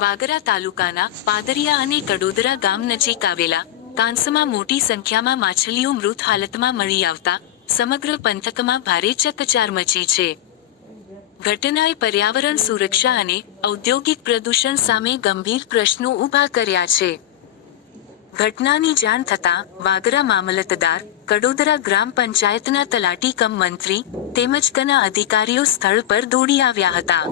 વાગરા તાલુકાના પાદરિયા અને કડોદરા ગામ નજીક આવેલા કાંસમાં મોટી સંખ્યામાં માછલીઓ મૃત હાલતમાં મળી આવતા સમગ્ર પંથકમાં ભારે ચકચાર મચી છે. ઘટનાએ પર્યાવરણ સુરક્ષા અને ઔદ્યોગિક પ્રદૂષણ સામે ગંભીર પ્રશ્નો ઊભા કર્યા છે. ઘટનાની જાણ થતાં વાગરા મામલતદાર, કડોદરા ગ્રામ પંચાયતના તલાટી કમ મંત્રી તેમજ કના અધિકારીઓ સ્થળ પર દોડી આવ્યા હતા.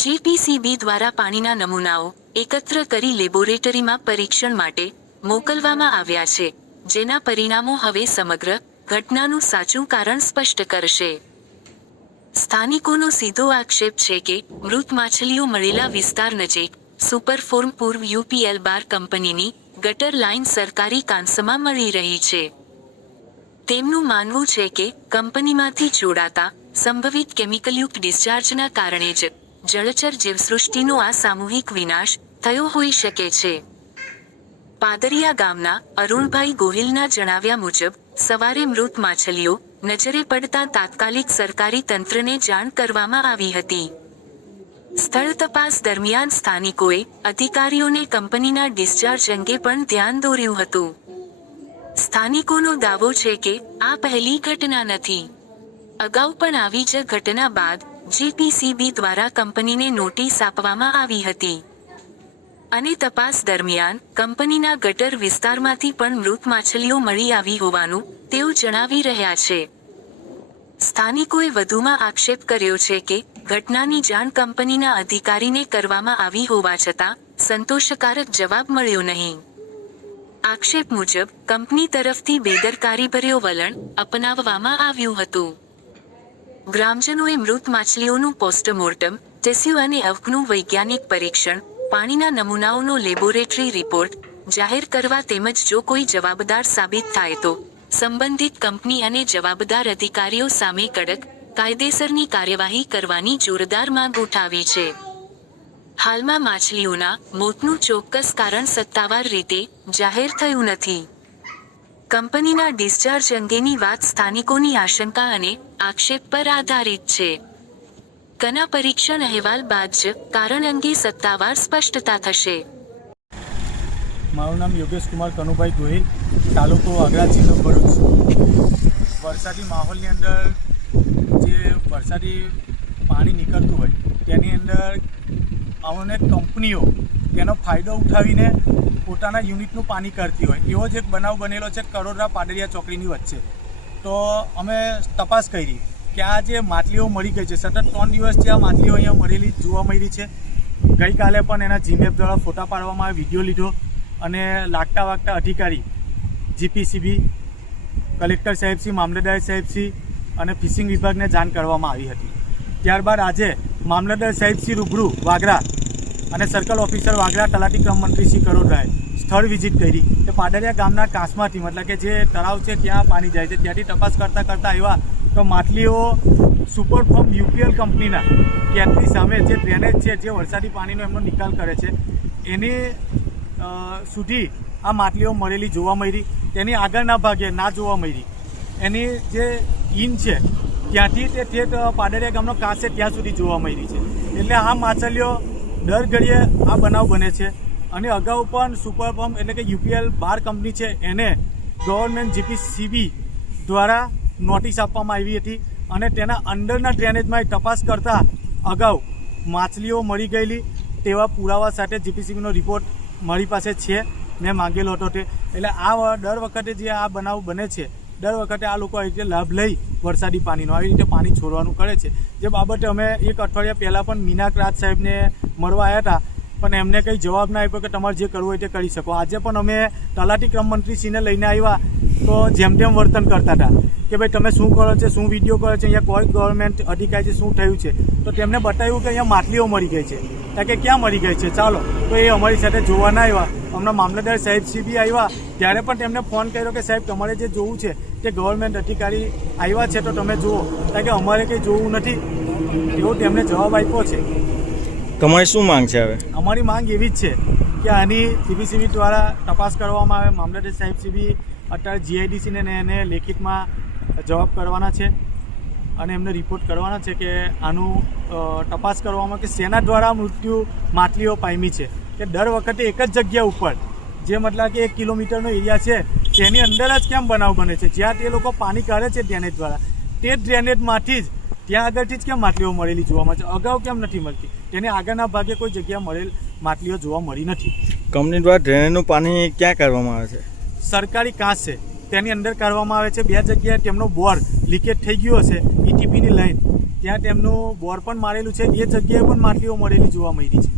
જીપીસીબી દ્વારા પાણીના નમૂનાઓ એકત્ર કરી લેબોરેટરીમાં પરીક્ષણ માટે મોકલવામાં આવ્યા છે, જેના પરિણામો હવે સમગ્ર ઘટનાનું સાચું કારણ સ્પષ્ટ કરશે. સ્થાનિકોનો સીધો આક્ષેપ છે કે મૃત માછલીઓ મળેલા વિસ્તાર નજીક સુપરફોર્મ પૂર્વ યુપીએલ બાર કંપનીની ગટર લાઇન સરકારી કાંસમાં મળી રહી છે. તેમનું માનવું છે કે કંપનીમાંથી છોડાતા સંભવિત કેમિકલયુક્ત ડિસ્ચાર્જના કારણે જ જળચર જીવસૃષ્ટિનો આ સામૂહિક વિનાશ થયો હોઈ શકે છે. પાદરિયા ગામના અરુણભાઈ ગોહિલના જણાવ્યા મુજબ સવારે મૃત માછલીઓ નજરે પડતા તાત્કાલિક સરકારી તંત્રને જાણ કરવામાં આવી હતી. સ્થળ તપાસ દરમિયાન સ્થાનિકોએ અધિકારીઓને કંપનીના ડિસ્ચાર્જ અંગે પણ ધ્યાન દોર્યું હતું. સ્થાનિકોનો દાવો છે કે આ પહેલી ઘટના નથી. અગાઉ પણ આવી જ ઘટના બાદ જીપીસીબી દ્વારા કંપનીને નોટિસ આપવામાં આવી હતી અને તપાસ દરમિયાન કંપનીના ગટર વિસ્તારમાંથી પણ મૃત માછલીઓ મળી આવી હોવાનું તેઓ જણાવી રહ્યા છે. સ્થાનિકોએ વધુમાં આક્ષેપ કર્યો છે કે ઘટનાની જાણ કંપનીના અધિકારીને કરવામાં આવી હોવા છતાં સંતોષકારક જવાબ મળ્યો નહીં. આક્ષેપ મુજબ કંપની તરફથી બેદરકારીભર્યો વલણ અપનાવવામાં આવ્યું હતું. ગ્રામજનોએ મૃત માછલીઓનું પોસ્ટમોર્ટમ, ટેસ્યુ અને અવકનું વૈજ્ઞાનિક પરીક્ષણ, પાણીના નમૂનાઓનો લેબોરેટરી રિપોર્ટ જાહેર કરવા તેમજ જો કોઈ જવાબદાર સાબિત થાય તો સંબંધિત કંપની અને જવાબદાર અધિકારીઓ સામે કડક કાયદેસરની કાર્યવાહી કરવાની જોરદાર માંગ ઉઠાવી છે. હાલમાં માછલીઓના મોતનું ચોક્કસ કારણ સત્તાવાર રીતે જાહેર થયું નથી. કંપનીના ડિસ્ચાર્જ અંગેની વાત સ્થાનિકોની આશંકા અને આક્ષેપ પર આધારિત છે. કના પરીક્ષણ અહેવાલ બાદ જ કારણ અંગે સત્તાવાર સ્પષ્ટતા થશે. મારું નામ યોગેશ કુમાર કનુભાઈ ગોહિલ, તાલુકો વાગરા, જિલ્લો ભરૂચ. વરસાદી માહોલની અંદર જે વરસાદી પાણી નીકળતું હોય તેની અંદર અનેક કંપનીઓ તેનો ફાયદો ઉઠાવીને પોતાના યુનિટનું પાણી કરતી હોય એવો જ એક બનાવ બનેલો છે કડોદરા પાદરિયા ચોકડીની વચ્ચે. તો અમે તપાસ કરી કે આ જે માછલીઓ મળી ગઈ છે, સતત 3 દિવસથી આ માછલીઓ અહીંયા મળેલી જોવા મળી છે. ગઈકાલે પણ એના જીમેપ દ્વારા ફોટા પાડવામાં આવે, વિડીયો લીધો અને લાગતા વાગતા અધિકારી જીપીસીબી, કલેક્ટર સાહેબશ્રી, મામલતદાર સાહેબશ્રી અને ફિશિંગ વિભાગને જાણ કરવામાં આવી હતી. ત્યારબાદ આજે મામલતદાર સાહેબશ્રી રૂબરૂ વાગરા અને સર્કલ ઓફિસર વાગરા, તલાટી ક્રમ મંત્રી શ્રી કરોડરાએ સ્થળ વિઝિટ કરી કે પાદરિયા ગામના કાંસમાંથી, મતલબ કે જે તળાવ છે ત્યાં પાણી જાય છે, ત્યાંથી તપાસ કરતાં એવા તો માછલીઓ સુપરફોર્મ યુપીએલ કંપનીના કેટની સામે જે ડ્રેનેજ છે, જે વરસાદી પાણીનો એમનો નિકાલ કરે છે, એની સુધી આ માછલીઓ મળેલી જોવા મળી. તેની આગળના ભાગે ના જોવા મળી. એની જે ઇન છે ત્યાંથી તે ઠેઠ પાદરિયા ગામનો કાંસ છે ત્યાં સુધી જોવા મળી છે. એટલે આ માછલીઓ દર ઘડીએ આ બનાવ બને છે. અને અગાઉ પણ સુપરફોર્મ એટલે કે યુપીએલ બાર કંપની છે એને ગવર્મેન્ટ જીપીસીબી દ્વારા નોટિસ આપવામાં આવી હતી અને તેના અંદરના ડ્રેનેજમાં તપાસ કરતાં અગાઉ માછલીઓ મળી ગયેલી તેવા પુરાવા સાથે જીપીસીબીનો રિપોર્ટ મારી પાસે છે, મેં માંગેલો હતો તે. એટલે આ દર વખતે જે આ બનાવ બને છે, દર વખતે આ લોકો આવી રીતે લાભ લઈ વરસાદી પાણીનો આવી રીતે પાણી છોડવાનું કરે છે. જે બાબતે અમે 1 અઠવાડિયા પહેલાં પણ મીનાક રાજ સાહેબને મળવા આવ્યા હતા, પણ એમને કંઈ જવાબ ના આપ્યો કે તમારે જે કરવું હોય તે કરી શકો. આજે પણ અમે તલાટી ક્રમ મંત્રીશ્રીને લઈને આવ્યા તો જેમ તેમ વર્તન કરતા હતા કે ભાઈ તમે શું કરો છો, શું વિડીયો કરો છો, અહીંયા કોઈ ગવર્મેન્ટ અધિકારી શું થયું છે. તો તેમને બતાવ્યું કે અહીંયા માછલીઓ મરી ગઈ છે. કે ક્યાં મરી ગઈ છે, ચાલો. તો એ અમારી સાથે જોવા ના આવ્યા. હમણાં મામલતદાર સાહેબશ્રી બી આવ્યા ત્યારે પણ તેમને ફોન કર્યો કે સાહેબ તમારે જે જોવું છે તે ગવર્મેન્ટ અધિકારી આવ્યા છે તો તમે જુઓ, કારણ કે અમારે કંઈ જોવું નથી એવો તેમને જવાબ આપ્યો છે. તમારી શું માંગ છે હવે? અમારી માંગ એવી જ છે કે આની જીપીસીબી દ્વારા તપાસ કરવામાં આવે. મામલતદાર સાહેબશ્રી બી અત્યારે જીઆઈડીસીને એને લેખિતમાં જવાબ કરવાના છે અને એમને રિપોર્ટ કરવાના છે કે આનું તપાસ કરવામાં કે શેના દ્વારા મૃત્યુ માછલીઓ પામી છે કે દર વખતે એક જ જગ્યા ઉપર જે મતલબ કે 1 કિલોમીટરનો એરિયા છે તેની અંદર જ કેમ બનાવ બને છે જ્યાં તે લોકો પાણી કાઢે છે ડ્રેનેજ દ્વારા તે ડ્રેનેજમાંથી જ ત્યાં આગળથી જ કેમ માછલીઓ મળેલી જોવા મળે છે અગાઉ કેમ નથી મળતી તેની આગળના ભાગે કોઈ જગ્યા મળેલ માછલીઓ જોવા મળી નથી. કંપની દ્વારા ડ્રેનેજનું પાણી ક્યાં કાઢવામાં આવે છે? સરકારી કાંચ છે તેની અંદર કાઢવામાં આવે છે. 2 જગ્યાએ તેમનો બોર લીકેજ થઈ ગયો હશે ETPની લાઈન ત્યાં તેમનું બોર પણ મારેલું છે એ જગ્યાએ પણ માછલીઓ મળેલી જોવા મળી છે.